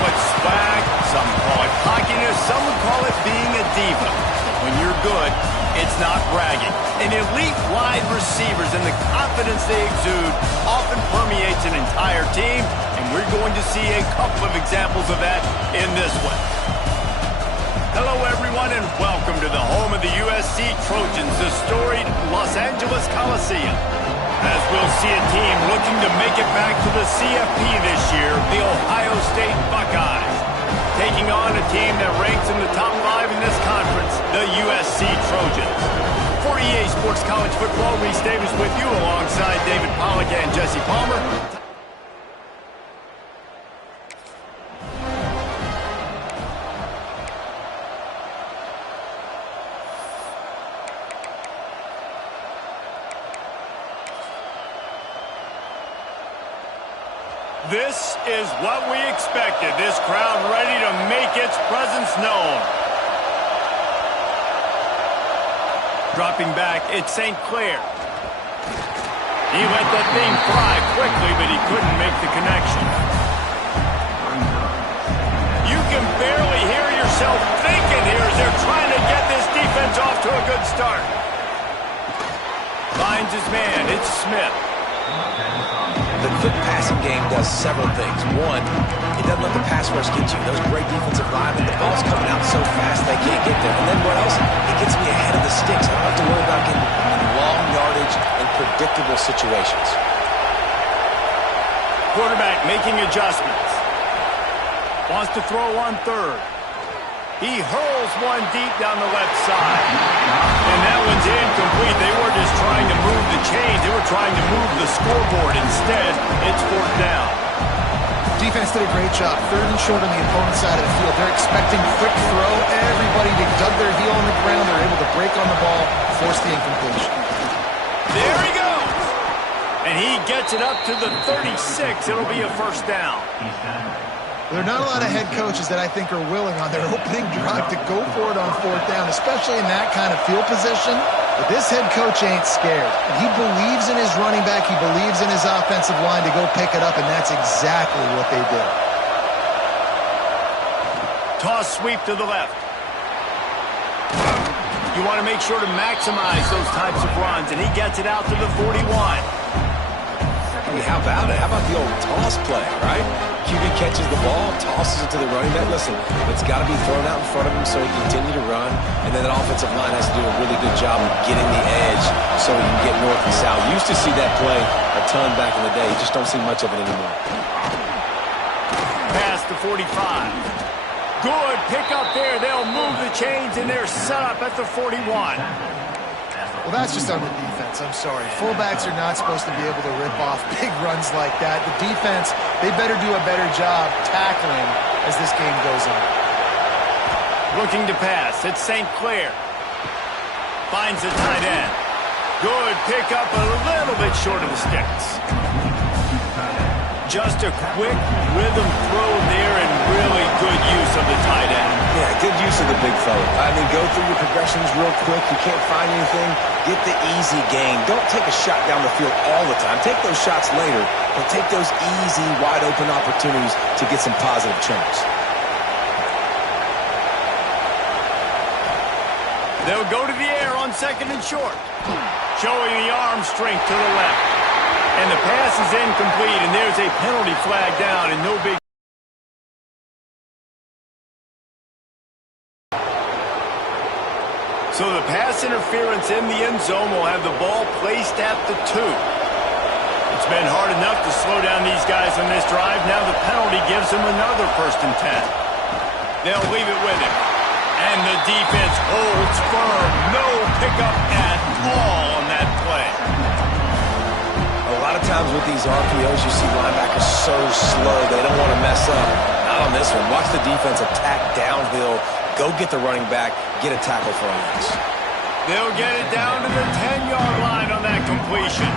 call it swag, some call it cockiness, some would call it being a diva. But when you're good, it's not bragging. And elite wide receivers and the confidence they exude often permeates an entire team, and we're going to see a couple of examples of that in this one. Hello, everyone, and welcome to the home of the USC Trojans, the storied Los Angeles Coliseum. As we'll see a team looking to make it back to the CFP this year, the Ohio State Buckeyes, taking on a team that ranks in the top 5 in this conference, the USC Trojans. For EA Sports College Football, Reese Davis with you alongside David Pollack and Jesse Palmer. This is what we expected. This crowd ready to make its presence known. Dropping back, it's St. Clair. He let that thing fly quickly, but he couldn't make the connection. You can barely hear yourself thinking here as they're trying to get this defense off to a good start. Finds his man, it's Smith. The quick passing game does several things. One, it doesn't let the pass rush get you. Those great defensive linemen, the ball's coming out so fast they can't get there. And then what else? It gets me ahead of the sticks. I don't have to worry about getting in long yardage and predictable situations. Quarterback making adjustments. Wants to throw on third. He hurls one deep down the left side. And that one's incomplete. They weren't just trying to move the chains. They were trying to move the scoreboard. Instead, it's 4th down. Defense did a great job. 3rd and short on the opponent's side of the field. They're expecting quick throw. Everybody dug their heel on the ground. They're able to break on the ball, force the incompletion. There he goes. And he gets it up to the 36. It'll be a 1st down. There are not a lot of head coaches that I think are willing on their opening drive to go for it on 4th down, especially in that kind of field position. But this head coach ain't scared. He believes in his running back. He believes in his offensive line to go pick it up, and that's exactly what they did. Toss sweep to the left. You want to make sure to maximize those types of runs, and he gets it out to the 41. Hey, how about it? How about the old toss play, right? QB catches the ball, tosses it to the running back. Listen, it's got to be thrown out in front of him so he can continue to run. And then that offensive line has to do a really good job of getting the edge so he can get north and south. Used to see that play a ton back in the day. You just don't see much of it anymore. Pass to 45. Good pick up there. They'll move the chains, and they're set up at the 41. Well, that's just on the defense. I'm sorry. Fullbacks are not supposed to be able to rip off big runs like that. The defense, they better do a better job tackling as this game goes on. Looking to pass. It's St. Clair. Finds the tight end. Good pick up, a little bit short of the sticks. Just a quick rhythm throw there and really good use of the tight end. Yeah, good use of the big fella. I mean, go through your progressions real quick. You can't find anything. Get the easy gain. Don't take a shot down the field all the time. Take those shots later, but take those easy, wide-open opportunities to get some positive turns. They'll go to the air on 2nd and short. Showing the arm strength to the left. And the pass is incomplete, and there's a penalty flag down, and no big. So the pass interference in the end zone will have the ball placed at the 2. It's been hard enough to slow down these guys on this drive. Now the penalty gives them another 1st and 10. They'll leave it with him. And the defense holds firm. No pickup at all on that play. A lot of times with these RPOs, you see linebackers so slow, they don't want to mess up. Not on this one. Watch the defense attack downhill, go get the running back, get a tackle for a loss. They'll get it down to the 10-yard line on that completion.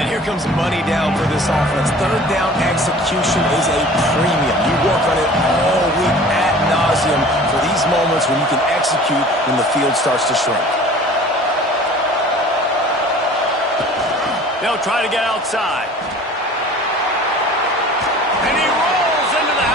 And here comes money down for this offense. 3rd down execution is a premium. You work on it all week ad nauseum for these moments when you can execute when the field starts to shrink. They'll try to get outside. And he rolls into the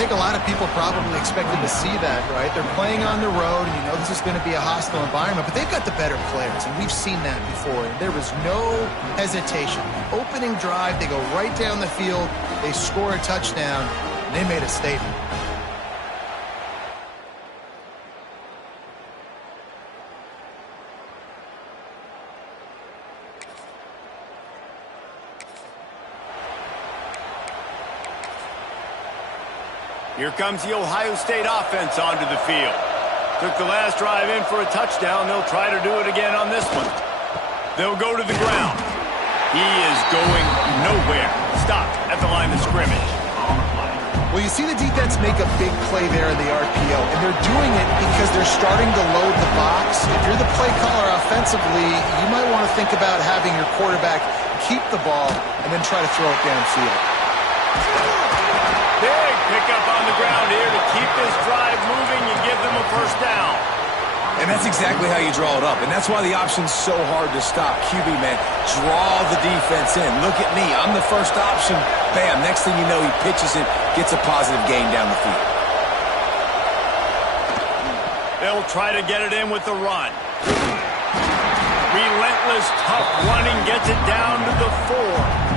think a lot of people probably expected to see that, right? They're playing on the road, and you know this is going to be a hostile environment, but they've got the better players, and we've seen that before. And there was no hesitation. Opening drive, they go right down the field, they score a touchdown, and they made a statement. Here comes the Ohio State offense onto the field. Took the last drive in for a touchdown. They'll try to do it again on this one. They'll go to the ground. He is going nowhere. Stop at the line of scrimmage. Well, you see the defense make a big play there in the RPO, and they're doing it because they're starting to load the box. If you're the play caller offensively, you might want to think about having your quarterback keep the ball and then try to throw it downfield. Big pickup on the ground here to keep this drive moving and give them a first down. And that's exactly how you draw it up. And that's why the option's so hard to stop. QB, man, draw the defense in. Look at me. I'm the first option. Bam. Next thing you know, he pitches it, gets a positive gain down the field. They'll try to get it in with the run. Relentless, tough running gets it down to the 4.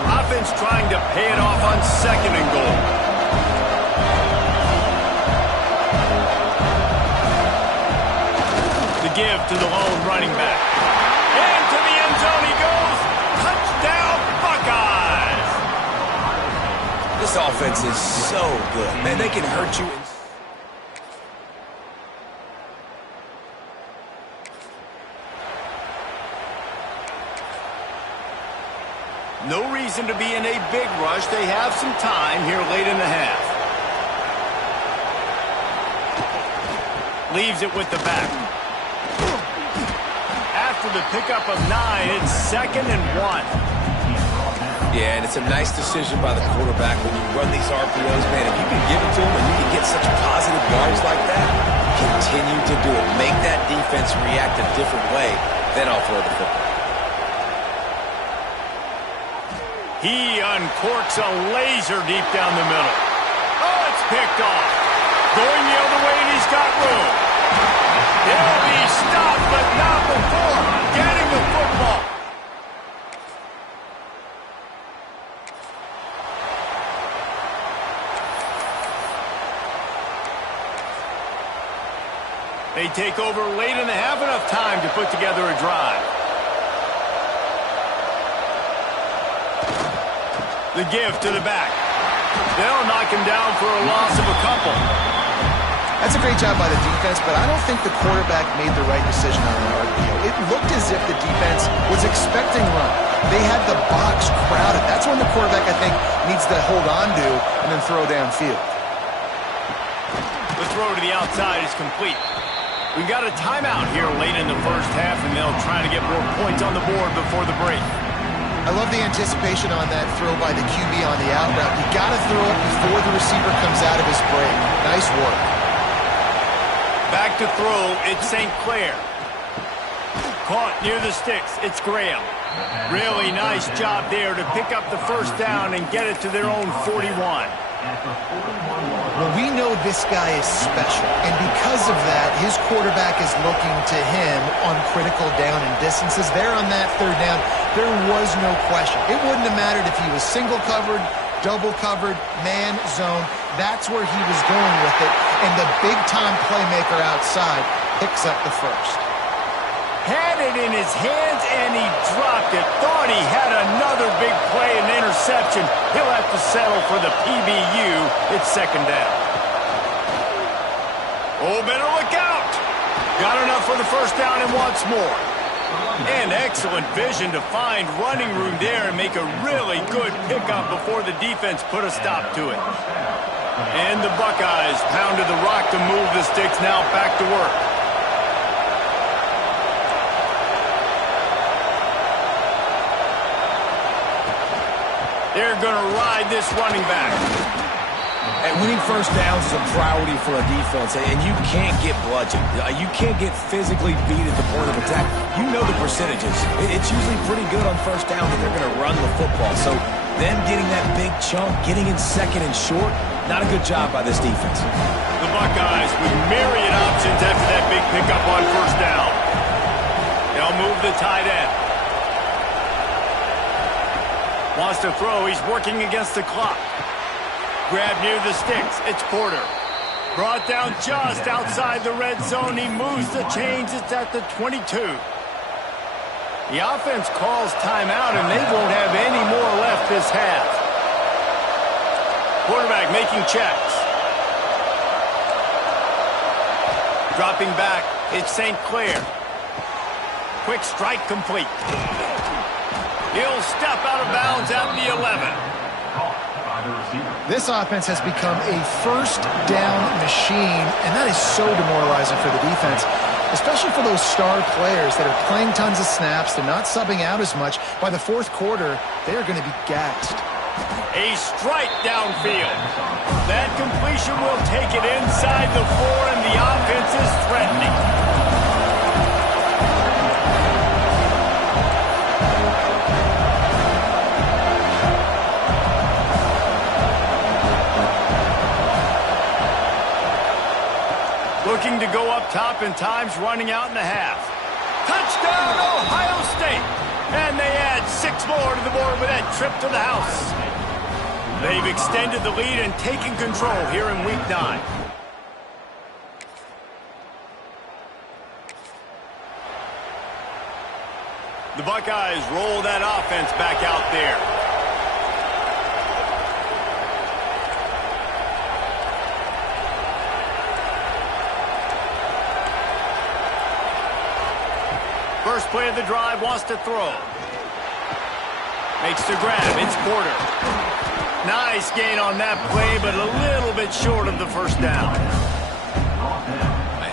Offense trying to pay it off on 2nd and goal. The give to the lone running back. Into the end zone he goes. Touchdown, Buckeyes! This offense is so good. Man, they can hurt you. No reason to be in a big rush. They have some time here late in the half. Leaves it with the back. After the pickup of 9, it's 2nd and 1. Yeah, and it's a nice decision by the quarterback when you run these RPOs, man. If you can give it to him and you can get such positive yards like that, continue to do it. Make that defense react a different way, then I'll throw the football. He uncorks a laser deep down the middle. Oh, it's picked off. Going the other way, and he's got room. He'll be stopped, but not before getting the football. They take over late in the half, enough time to put together a drive. The give to the back. They'll knock him down for a loss of a couple. That's a great job by the defense, but I don't think the quarterback made the right decision on the RPO. It looked as if the defense was expecting run. They had the box crowded. That's when the quarterback, I think, needs to hold on to and then throw downfield. The throw to the outside is complete. We've got a timeout here late in the first half, and they'll try to get more points on the board before the break. I love the anticipation on that throw by the QB on the out route. You got to throw it before the receiver comes out of his break. Nice work. Back to throw, it's St. Clair. Caught near the sticks, it's Graham. Really nice job there to pick up the first down and get it to their own 41. Well, we know this guy is special, and because of that, his quarterback is looking to him on critical down and distances. There on that 3rd down, there was no question. It wouldn't have mattered if he was single covered, double covered, man, zone. That's where he was going with it, and the big-time playmaker outside picks up the first. Had it in his hands, and he dropped it. Thought he had another big play and interception. He'll have to settle for the PBU. It's 2nd down. Oh, better look out. Got enough for the first down and wants more. And excellent vision to find running room there and make a really good pickup before the defense put a stop to it. And the Buckeyes pounded the rock to move the sticks, now back to work. They're going to ride this running back. And winning first downs is a priority for a defense, and you can't get bludgeoned. You can't get physically beat at the point of attack. You know the percentages. It's usually pretty good on first down that they're going to run the football. So them getting that big chunk, getting in 2nd and short, Not a good job by this defense. The Buckeyes with myriad options after that big pickup on first down. They'll move the tight end. Wants to throw. He's working against the clock. Grab near the sticks. It's Porter. Brought down just outside the red zone. He moves the chains. It's at the 22. The offense calls timeout, and they won't have any more left this half. Quarterback making checks. Dropping back. It's St. Clair. Quick strike complete. He'll step out of bounds at the 11. This offense has become a first down machine, and that is so demoralizing for the defense, especially for those star players that are playing tons of snaps. They're not subbing out as much. By the fourth quarter, they are going to be gassed. A strike downfield. That completion will take it inside the 4, and the offense is threatening. Looking to go up top, and time's running out in the half. Touchdown, Ohio State! And they add 6 more to the board with that trip to the house. They've extended the lead and taken control here in Week 9. The Buckeyes roll that offense back out there. First play of the drive, wants to throw. Makes the grab. It's Porter. Nice gain on that play, but a little bit short of the first down.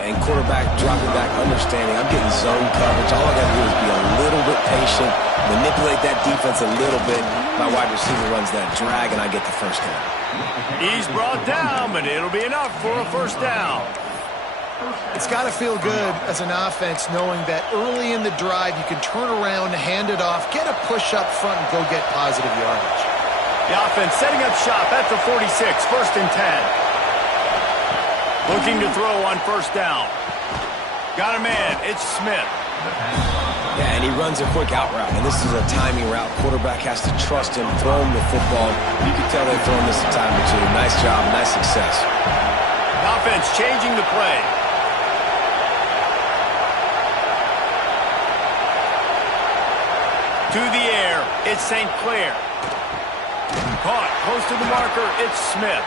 And quarterback dropping back, understanding I'm getting zone coverage. All I got to do is be a little bit patient, manipulate that defense a little bit. My wide receiver runs that drag, and I get the first down. He's brought down, but it'll be enough for a first down. It's got to feel good as an offense knowing that early in the drive you can turn around, hand it off, get a push up front, and go get positive yardage. The offense setting up shop at the 46, first and 10. Looking to throw on first down. Got a man, it's Smith. Yeah, and he runs a quick out route, and this is a timing route. Quarterback has to trust him, throw him the football. You can tell they've thrown this a time or two. Nice job, nice success. Offense changing the play. To the air, it's St. Clair. Caught, close to the marker, it's Smith.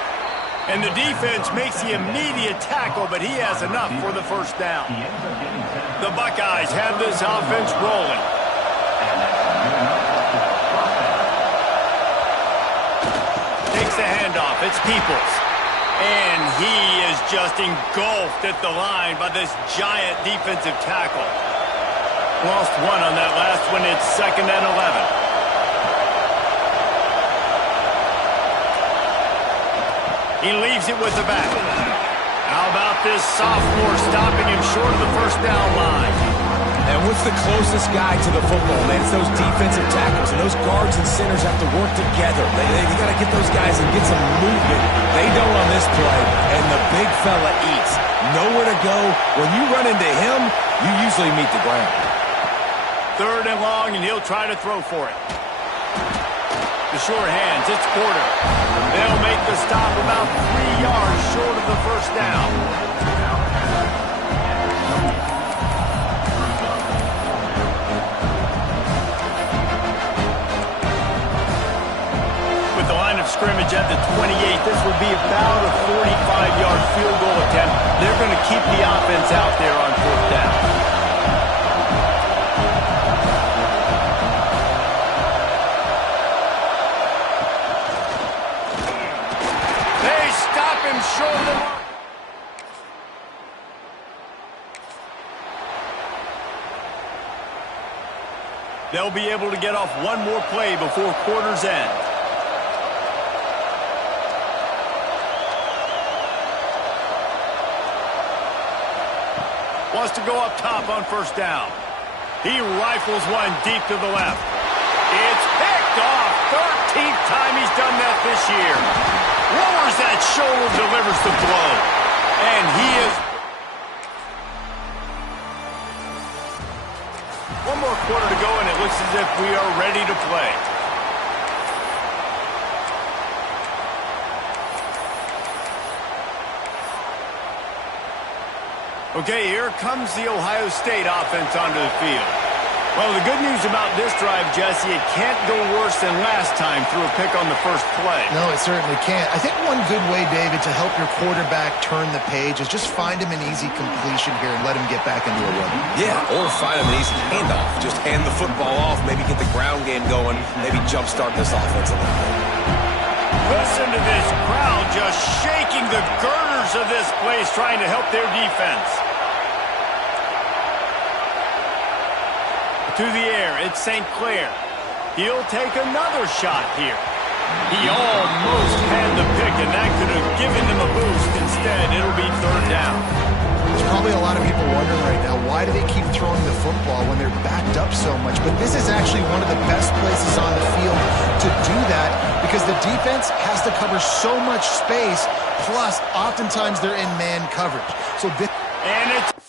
And the defense makes the immediate tackle, but he has enough for the first down. The Buckeyes have this offense rolling. Takes the handoff, it's Peoples. And he is just engulfed at the line by this giant defensive tackle. Lost one on that last one. It's second and 11. He leaves it with the back. How about this sophomore stopping him short of the first down line? And what's the closest guy to the football, man? It's those defensive tackles, and those guards and centers have to work together. They got to get those guys and get some movement. They don't on this play, and the big fella eats. Nowhere to go. When you run into him, you usually meet the ground. Third and long, and he'll try to throw for it. The short hands, it's Porter. They'll make the stop about 3 yards short of the first down. With the line of scrimmage at the 28, this would be about a 45-yard field goal attempt. They're going to keep the offense out there on fourth down. Short of the mark. They'll be able to get off one more play before quarter's end. Wants to go up top on first down. He rifles one deep to the left. It's picked off. 13th time he's done that this year. lowers that shoulder, delivers the blow. And he is... One more quarter to go, and it looks as if we are ready to play. Okay, here comes the Ohio State offense onto the field. Well, the good news about this drive, Jesse, it can't go worse than last time through a pick on the first play. No, it certainly can't. I think one good way, David, to help your quarterback turn the page is just find him an easy completion here and let him get back into a run. Yeah, or find him an easy handoff. Just hand the football off, maybe get the ground game going, maybe jumpstart this offense a little bit. Listen to this crowd just shaking the girders of this place, trying to help their defense. To the air, it's St. Clair. He'll take another shot here. He almost had the pick, and that could have given them a boost. Instead, it'll be third down. There's probably a lot of people wondering right now, why do they keep throwing the football when they're backed up so much? But this is actually one of the best places on the field to do that because the defense has to cover so much space, plus oftentimes they're in man coverage. So this... And it's...